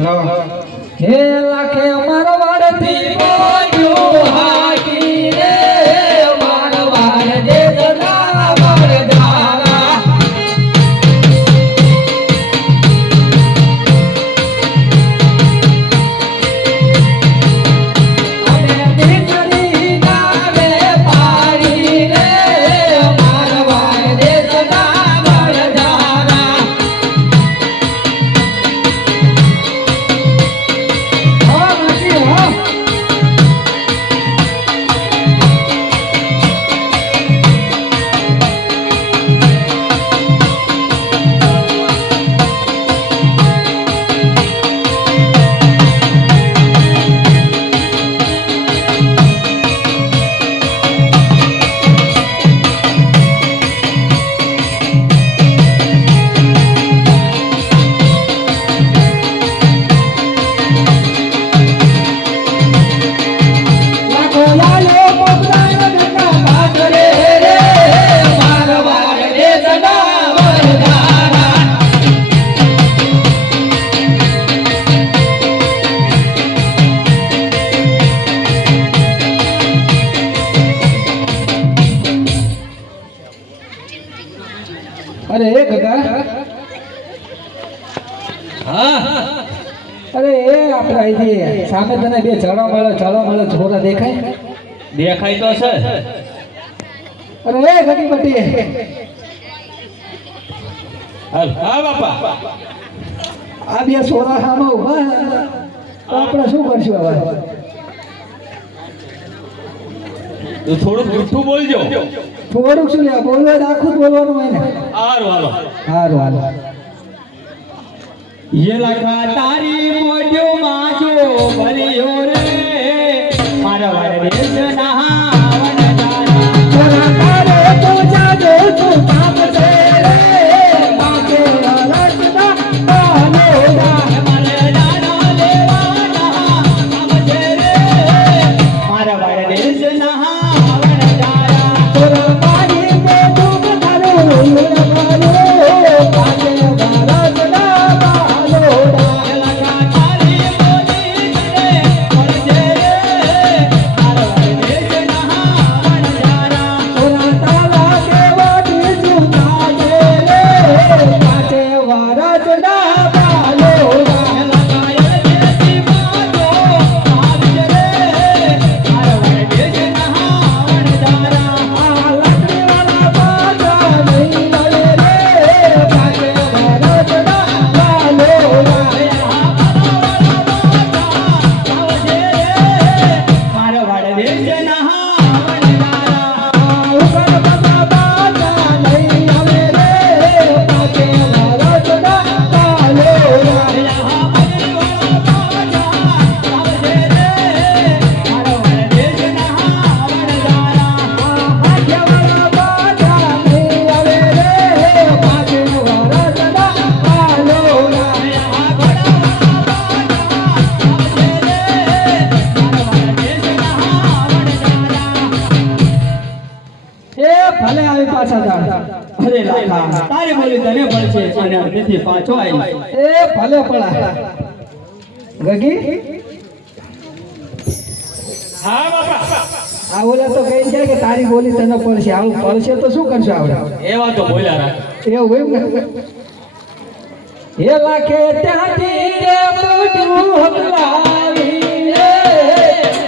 હે લાખે અમારો વાડથી બોલ્યો હાકી રે અમારો વાડ દે સદા વરદારા અમે દીકરી નાવે પાડી રે અમારો વાડ દે સદા વરદારા अरे ए काका હા अरे ए આપડા અહીં સામે તને બે ચડો મળો છોરા દેખાય તો છે અરે એ ઘટી બટી હા બાપા આ બે છોરા સામે ઉભા તો આપણે શું કરશું હવે તું થોડું મીઠું બોલજો થોડુંક શું લે બોલવા આખું બોલવાનું હોય ને હારું હારું ये लखा तारी मोजो माजो भलियो रे मारा वारे देश नहावन छोरा तारे तो जाजो तू पाप से रे माके रचना बालोड़ा मारे दाना लेवाना समझे रे मारा वारे देश नहावन जाया छोरा पानी में डूब थारो लगालो पाके रचना बालोड़ा ये लखा तारी मोजी रे समझे रे मारा वारे देश नहावन जाया छोरा ताला देवा जूता दे रे पाके रचना बालोड़ा ये लखा ये देसी माजो समझे रे मारा वारे देश नहावन जाया लकड़ी वाला बाजा नहीं लगे रे पाके रचना बालोड़ा मारो वाड़े देश नहावन जाया उगर बता बाजा नहीं लगे रे पाके रचना बालोड़ा यहाँ परिवार बाजा समझे रे मारो वाड़े देश नहावन जाया हाथ्या वाला बाजा नहीं लगे रे पाके रचना बालोड़ा यहाँ घोड़ा समझे रे मारो वाड़े देश नहावन जाया એ ભલે આવી પાછા જા અરે લાખા તારી બોલી તને પડશે અને તેથી પાછો આવી એ ભલે પડા ગગી હા બાપા આ ઓલા તો કહી જાય કે તારી બોલી તને પડશે આવું પડશે તો શું કરશો આપણે એવા તો બોલ્યા રાખ એવું એમ ને હે લાખે ત્યાંથી રે મોઢું હકલાવી રે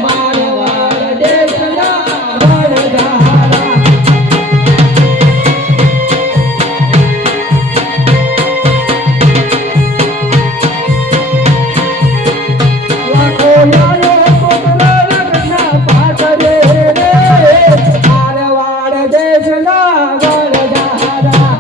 મારવાડ દેશના વડગારા લાખો યારો કોકરા લગ્ન પાછરે રે મારવાડ દેશના વડગારા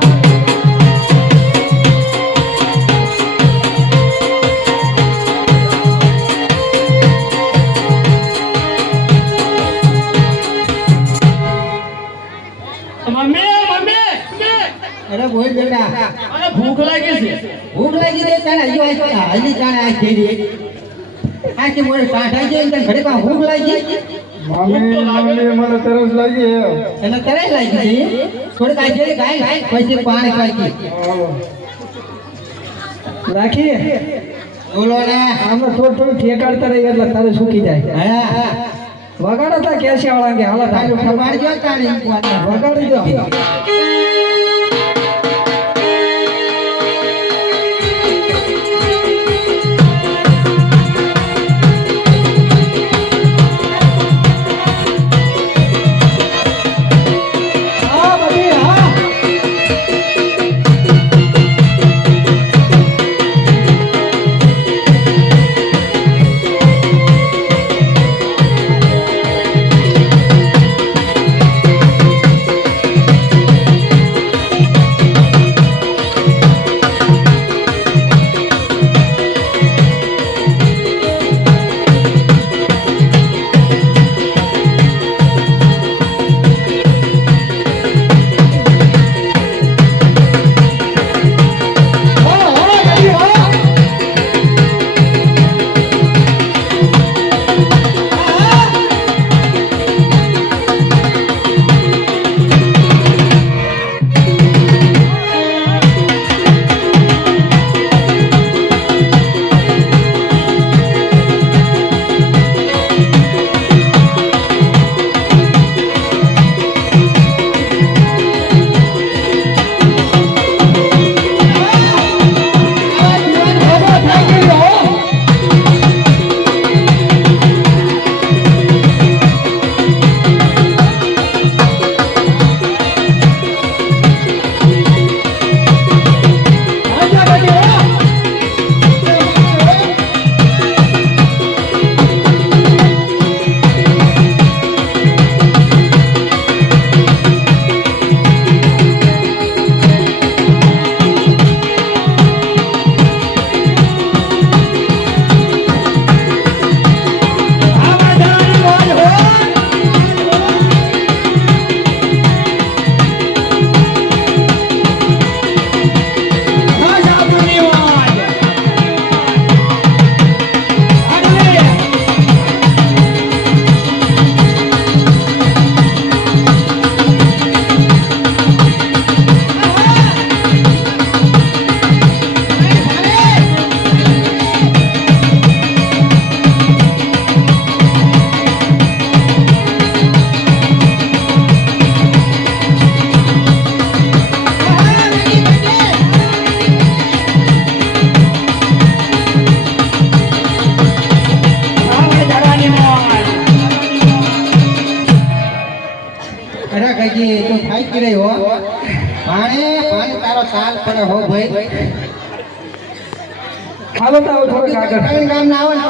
અરે બોલ બેટા અરે ભૂખ લાગી છે ભૂખ લાગી દે તારે હજી જાણે આ ખેડી આ કે મોરે કાઢા છે ને ઘરે પા ભૂખ લાગી મને તરસ લાગી એને તરસ લાગી છે થોડી કાઈ છે પછી પાણી કાઢી રાખી બોલો ને આમાં થોડું ઠેકાડતા રહી એટલે તારે સુકી જાય હા વગાડતા કેસિયા વાળા કે હાલત તારું ખબર જો તારી વગાડી દો હા બધી હા અરે કઈ તો થાય કે રહી હો પાણી તારો ચાલ પડે હો ભાઈ હાલો તો આવો થોડું આગળ કઈ કામ ના આવે ને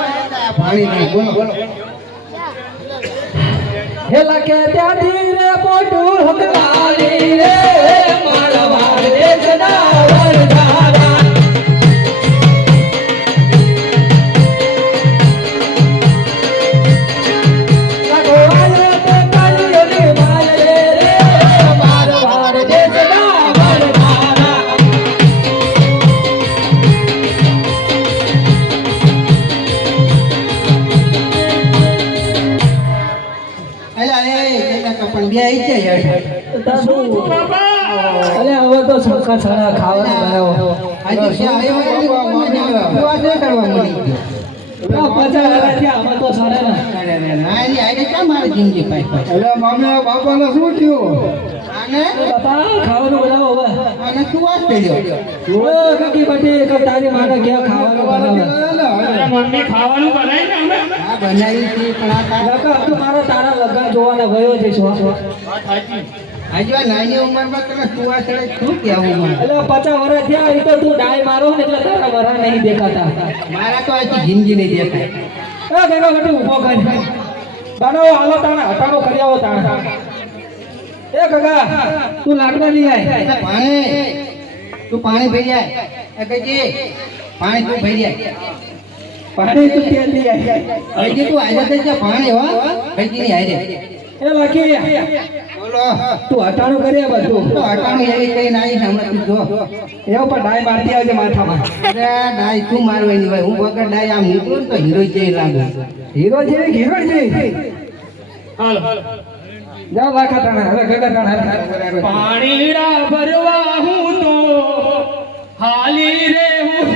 પાણી નહીં બોલો બોલો હે લાગે ત્યાંથી રે પોટું હકલાલી રે મારવા દેશના વરધારા લાગો આયે તે કાલી રે માલે રે મારવા દેશના વરધારા એલા એ તેના કપણ બે આઈ છે યાર અલે હવે તો સરખા છડા ખાવાનું બનાવો આજે છે આવ્યો મોને વાત કરવા મળી ગયો 50 વાળા થયા આમાં તો છડે ના અરે રે નાની આઈને કેમ મારી જિંદગી પાઈ અલે મામે બાપાને શું થયું આને બાપા ખાવાનું બનાવો હવે આને શું વાત કર્યો ઓ કકી બટી એક તારી માને કે ખાવાનું બનાવે મમ્મી ખાવાનું બનાવી ને અમે આ બનાવી છે પણ આ કાકા તું મારા તારા લગ્ન જોવાના ગયો છે શું વાત સાચી આજે આ નાની ઉંમરમાં તમે સુવા ચડે શું કહેવું મને એટલે 50 વર્ષ થયા એ તો તું ડાય મારો ને એટલે તારા વરા નહીં દેખાતા મારા તો આખી જિંદગી નહીં દેખાય એ ગયો બટી ઊભો કર બનાવો હાલો તાણા હટાડો કરી આવો તાણા એ કાકા તું લાકડા લઈ આય એટલે પાણી તું પાણી ભરી જાય એ કહીજી પાણી તું ભરી જાય પાણી તું તેલ લઈ આય કહીજી તું આજે થઈ જા પાણી હો કહીજી ની હારે એ લાખી બોલો તું હટાણું કરી આ બધું તો અટાણી એવી કઈ નાઈ હમણાં તું જો એવું પણ ડાય મારતી આવજે માથામાં અરે ડાય શું મારવાની હોય હું વગર ડાય આમ નીકળું ને તો હીરો જેવી લાગુ હીરો જેવી ઘીવડ જેવી હાલો જાઓ લાખા તાણા હવે ગગર તાણા પાણીડા ભરવા હું તો હાલી રે હું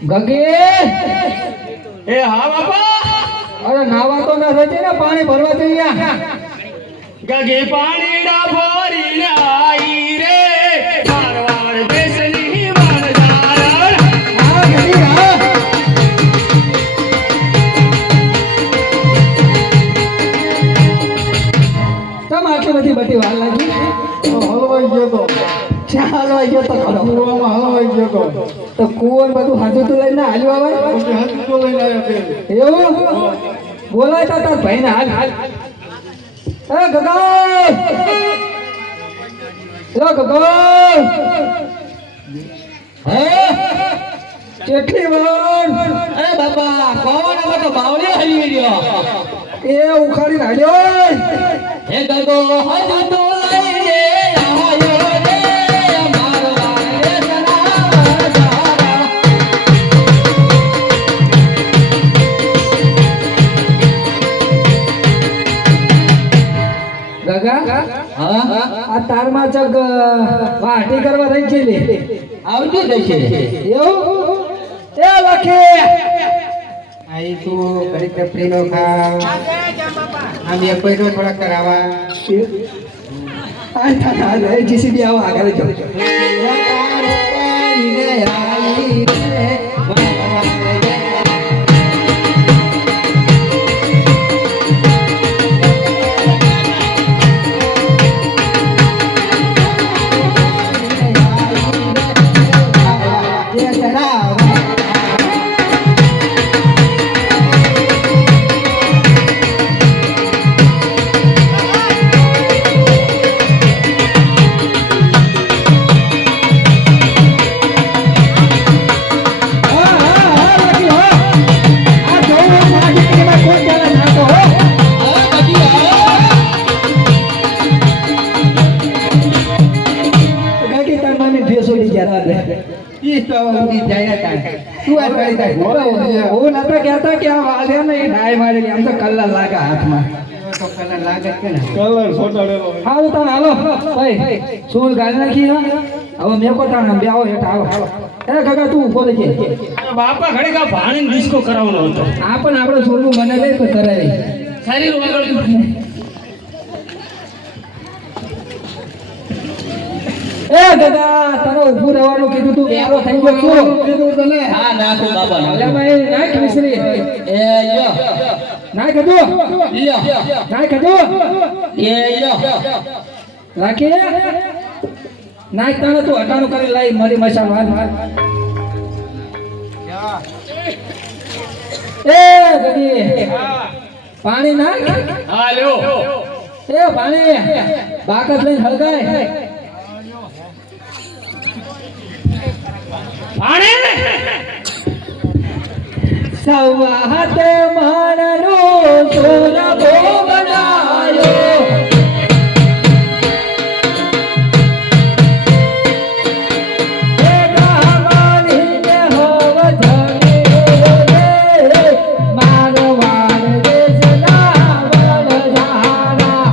ગગે એ હા બાપા અરે નાવા તો ના રહેજે ને પાણી ભરવા જઈએ ગગે પાણી ના ભરી આઈ રે મારવાડ દેશની વાણજાર હા ગગી હા તમ આટલી બધી બધી વાર લાગી હલવાઈ ગયો તો ક્યાં હલવાઈ ગયો તો ખરો કૂવામાં હલવાઈ ગયો તો કુવર બધું હાજુ તો લઈને હાલ્યો આવે પછી હાથ તો લઈને આવ્યા બે એવું બોલાય તા તાર ભાઈ ને હાલ હાલ એ ગગા લો ગગા હે કેટલી વાર એ બાપા કોણ હવે તો બાવળિયો હલી રહ્યો એ ઉખાડી હાલ્યો હે ગગો હજુ તો લઈને આવ્યો રે મારવાડ દેશના વાણજાર ગગા હા આ તારમાં જગ વાટી કરવા રહી છે લે આવજો દેશે એવું એ લખી આઈ તું કરી કપડીનો ખા આમ એક કોઈ થોડા કરાવા આ થા જીસીબી આવો આગળ જો ઈ તો ઉડી જાય તા તું આ કરી તા હું નતા કહેતા કે આ વાલ્યા ને ડાય મારી આમ તો કલર લાગે હાથમાં તો કલર લાગે કે ને કલર છોટાડેલો હાલો તાણ હાલો ભાઈ શું ગાડી નાખી હવે મેં કો તાણ બે આવો હેઠ આવો એ કાકા તું ઉભો થઈ જાય બાપા ઘડી કા ભાણી ડિસ્કો કરાવવાનો હતો આ પણ આપણે સોનું મને લઈ તો કરાવી શરીર વગર એ દાદા તને ઊભું રહેવાનું કીધું તું બેરો થઈ ગયો છું કીધું તને હા નાખો બાપા અલ્યા ભાઈ નાખ મિશ્રી એ યો નાખ કીધું લ્યો નાખ કીધું એ યો રાખી નાખ તાણે તું હટાણું કરી લાઈ મારી મશા માર એ ગડી પાણી નાખ હા લ્યો એ પાણી બાકસ લઈને હળગાય ભાણે સવાહત માણનો સોનબો બનાયો હે ગાવાની ને હોવ ધણી રે મારવાડ દેશના વણઝારા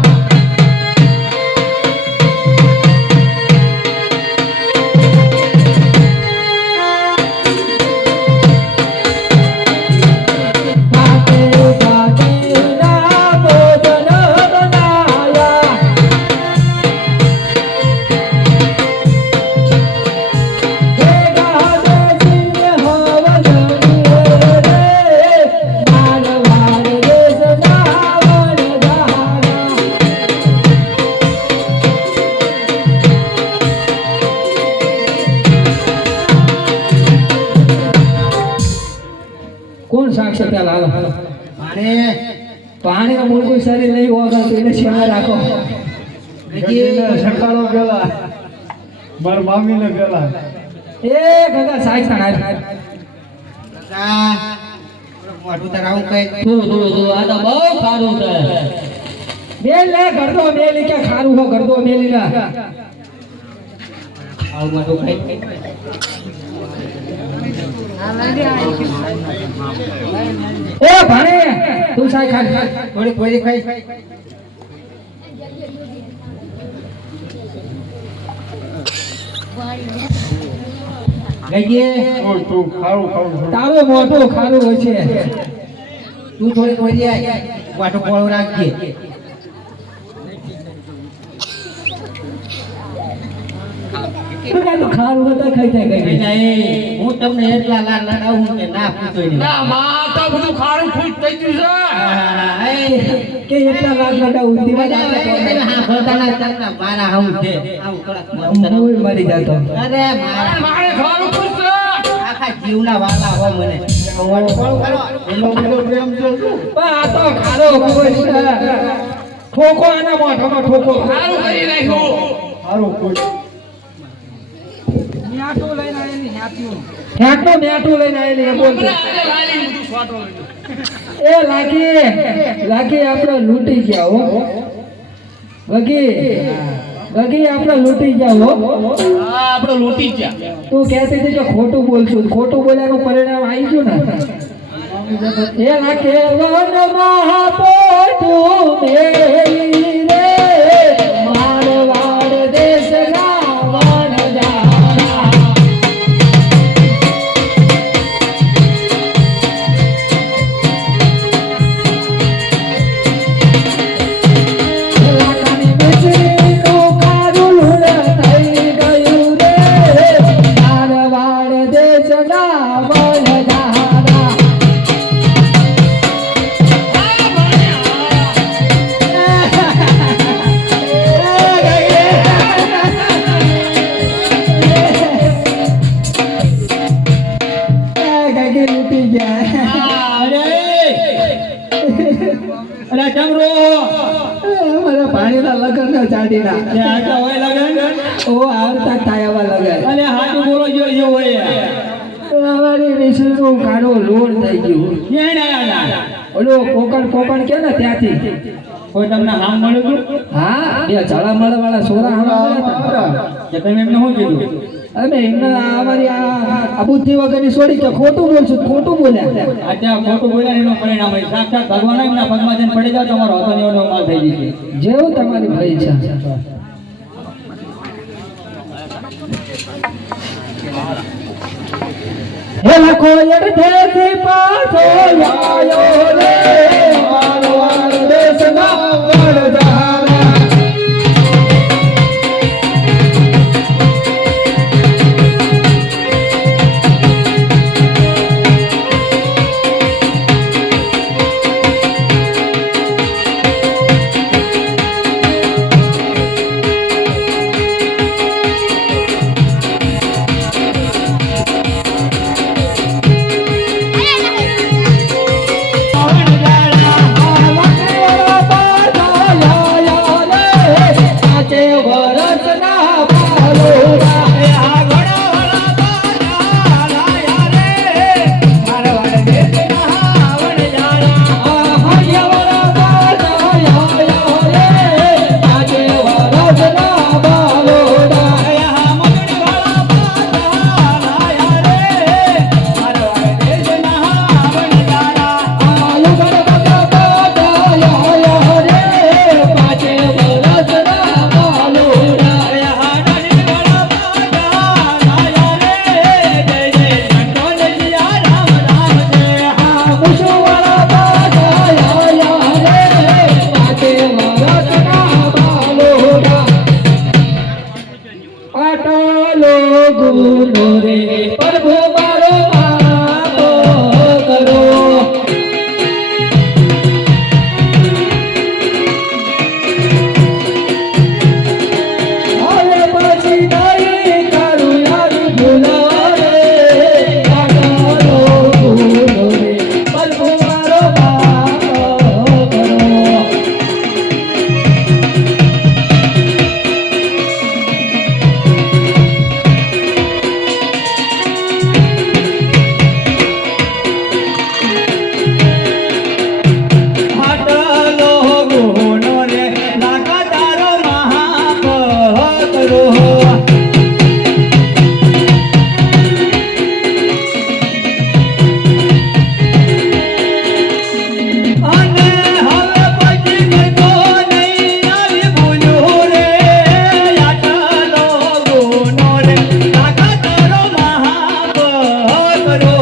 કોણ સાક્ષર પેલા હાલો પાણી પાણી મૂળભૂત શરીર નહીં હોગા તો એને શેમાં રાખો સકાળો પેલા માર મામી ને પેલા એ ગગા સાહેબ સાહેબ કા મોઢું તરાવું કઈ તું આ તો બહુ સારું છે બેલ લે ગરદો મેલી કે ખારું હો ગરદો મેલી ના આવું મોઢું કઈ એ ભાણે તું સાહેબ ખા થોડી કોઈ ખાઈ ગઈએ તારું મોઢું ખારું હોય છે તું થોડી થોડી આય વાટો પોળો રાખજે તો કાંઈ ખારું હતા ખાઈ જાય કઈ નહીં હું તમને એટલા લાડ લડાવું કે ના પૂછો નહીં ના માતા બધું ખારું ફૂટ થઈ ગયું છે કે એટલા લાગ લગાવું હા પોતાના ચાલતા મારા હું છે આવું થોડા હું મરી જાતો અરે મારા મારે ખારું ફૂટ છે આખા જીવના વાલા હો મને વાટો પોળો કરો એનો બધો પ્રેમ છે પણ આ તો ખારો કોઈ છે ઠોકો આના મોઢામાં ઠોકો ખારું કરી નાખ્યું ખારો કોઈ ન્યાટો લઈને આયેલી ન્યાટો લઈને આયેલી એ બોલતો આજે લાલી બધું ફોટો એ લાગી આપણે લૂંટી ગયા હો ગગી આપણે લૂંટી ગયા હો હા આપણે લૂંટી ગયા તું કહેતી હતી કે ખોટું બોલશું ખોટું બોલ્યાનું પરિણામ આવી ગયું ને એ લાગે વનમાં પોતું મેલી રે મારવાડ દેશના વણજારા લાકાની મિશ્રીનું કારું લૂણ થઈ ગયું રે મારવાડ દેશના વણજારા લૂંટી ગયા અરે ચમરો મારા પાણીના લગન ચાડીના આટલા હોય લગન ઓ આવતા તાયાવા લગન અરે હાથું બોલો જો હોય અમારી મિશ્રીનું કાળું લોડ થઈ ગયું એને આયા ઓલો કોકણ કે ને ત્યાંથી કોઈ તમને હામ મળ્યું હતું હા બે ઝાડા વાળા સોરા હતા કે તમે એમને શું કીધું અમે એમને અમારી આ બુદ્ધિ વગરની છોડી કે ખોટું બોલશું ખોટું બોલ્યા અત્યારે ખોટું બોલ્યા એનું પરિણામ હોય સાક્ષાત ભગવાન એમના પગમાં જઈને પડી જાવ તમારો હતો ને એનો માલ થઈ જશે જેવું તમારી ભાઈ છે હે લખો એડધેથી પાછો આવ્યો રે મારવાડ દેશના વણજારા વણજારા કરો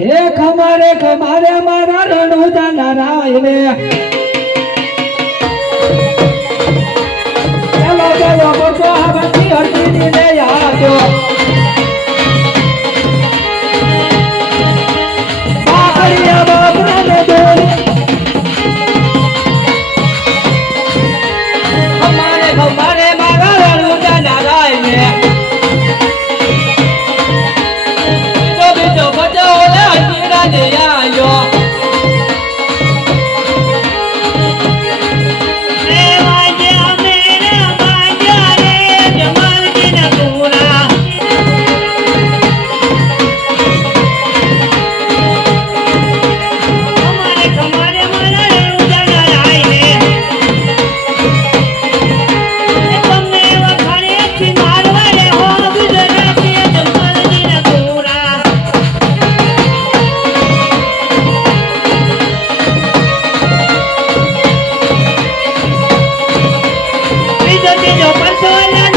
હે ખમારે ખમારે મારા રણુજા નારાય રે ચાલો ચાલો બોલો હવતી હરતી ને યાદો બાકરિયા બાપરા ને દોરી ખમારે ખમારે મારા રણુજા નારાય ને બીજો બીજો બચો ઓલે હજીરા ને આયો Yo paso la